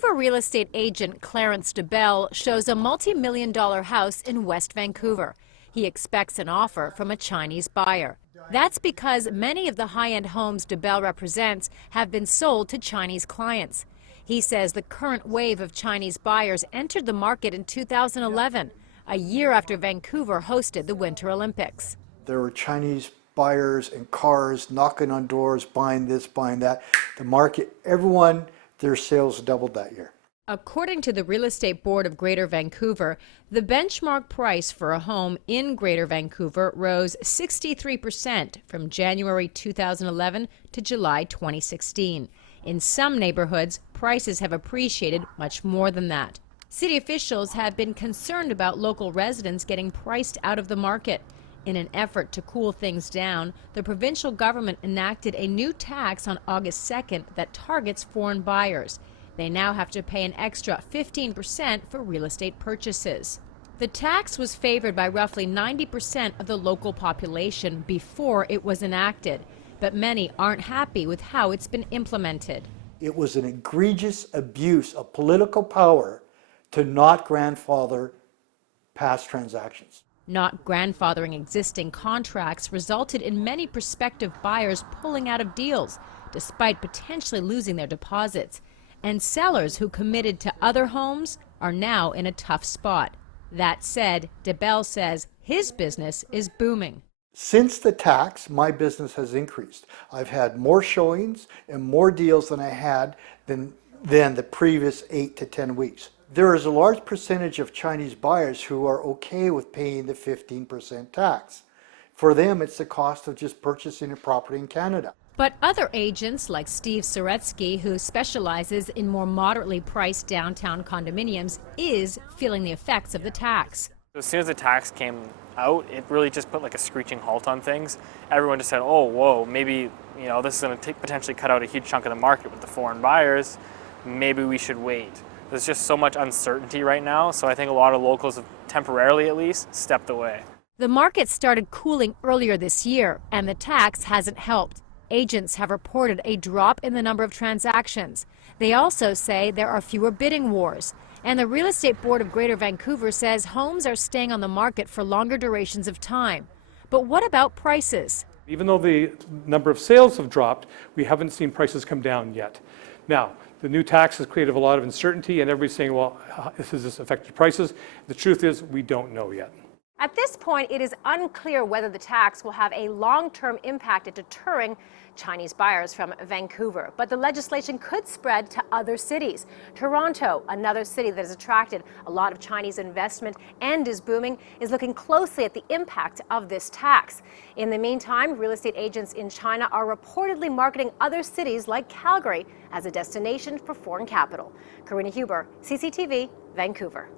Vancouver real estate agent Clarence DeBell shows a multi-million-dollar house in West Vancouver. He expects an offer from a Chinese buyer. That's because many of the high-end homes DeBell represents have been sold to Chinese clients. He says the current wave of Chinese buyers entered the market in 2011, a year after Vancouver hosted the Winter Olympics. There were Chinese buyers and cars knocking on doors, buying this, buying that. The market, everyone, their sales doubled that year. According to the Real Estate Board of Greater Vancouver, the benchmark price for a home in Greater Vancouver rose 63% from January 2011 to July 2016. In some neighborhoods, prices have appreciated much more than that. City officials have been concerned about local residents getting priced out of the market. In an effort to cool things down, the provincial government enacted a new tax on August 2nd that targets foreign buyers. They now have to pay an extra 15% for real estate purchases. The tax was favored by roughly 90% of the local population before it was enacted, but many aren't happy with how it's been implemented. It was an egregious abuse of political power to not grandfather past transactions. Not grandfathering existing contracts resulted in many prospective buyers pulling out of deals, despite potentially losing their deposits. And sellers who committed to other homes are now in a tough spot. That said, DeBell says his business is booming. Since the tax, my business has increased. I've had more showings and more deals than I had than the previous 8 to 10 weeks. There is a large percentage of Chinese buyers who are okay with paying the 15% tax. For them, it's the cost of just purchasing a property in Canada. But other agents like Steve Saretsky, who specializes in more moderately priced downtown condominiums, is feeling the effects of the tax. As soon as the tax came out, it really just put like a screeching halt on things. Everyone just said, oh, whoa, maybe this is going to potentially cut out a huge chunk of the market with the foreign buyers. Maybe we should wait. There's just so much uncertainty right now, so I think a lot of locals have temporarily at least stepped away. The market started cooling earlier this year, and the tax hasn't helped. Agents have reported a drop in the number of transactions. They also say there are fewer bidding wars. And the Real Estate Board of Greater Vancouver says homes are staying on the market for longer durations of time. But what about prices? Even though the number of sales have dropped, we haven't seen prices come down yet. Now, the new tax has created a lot of uncertainty, and everybody's saying, well, has this affected prices? The truth is, we don't know yet. At this point, it is unclear whether the tax will have a long-term impact at deterring Chinese buyers from Vancouver. But the legislation could spread to other cities. Toronto, another city that has attracted a lot of Chinese investment and is booming, is looking closely at the impact of this tax. In the meantime, real estate agents in China are reportedly marketing other cities like Calgary as a destination for foreign capital. Karina Huber, CCTV, Vancouver.